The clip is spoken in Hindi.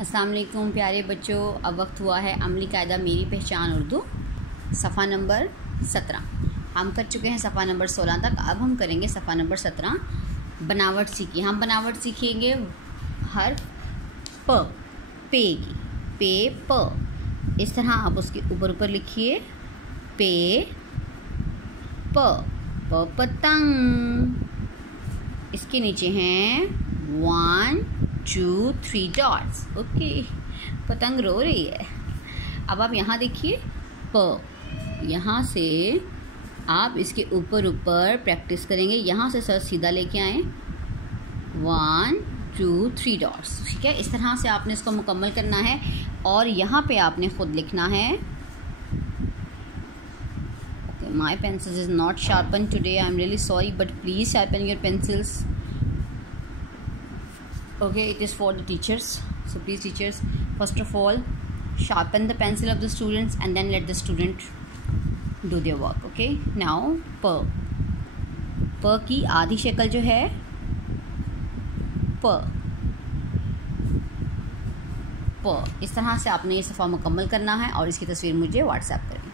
अस्सलाम वालेकुम प्यारे बच्चों। अब वक्त हुआ है अमली कायदा मेरी पहचान उर्दू सफ़ा नंबर 17। हम कर चुके हैं सफ़ा नंबर 16 तक। अब हम करेंगे सफ़ा नंबर 17 बनावट सीखिए। हम बनावट सीखेंगे हर्फ पे की, पे प। इस तरह आप उसके ऊपर लिखिए पे प पतंग। इसके नीचे हैं 1 2 3 डॉट्स। ओके, पतंग रो रही है। अब आप यहाँ देखिए प, यहाँ से आप इसके ऊपर प्रैक्टिस करेंगे। यहाँ से सर सीधा लेके आए 1 2 3 डॉट्स। ठीक है, इस तरह से आपने इसको मुकम्मल करना है और यहाँ पे आपने खुद लिखना है My pencils is not sharpened today. I'm really sorry, but please sharpen your pencils. Okay, it is for the teachers. So please teachers, first of all, sharpen the pencil of the students and then let the student do their work. Okay, now प की आधी शक्ल जो है प इस तरह से आपने ये सफ़ा मुकम्मल करना है और इसकी तस्वीर मुझे व्हाट्सएप करें।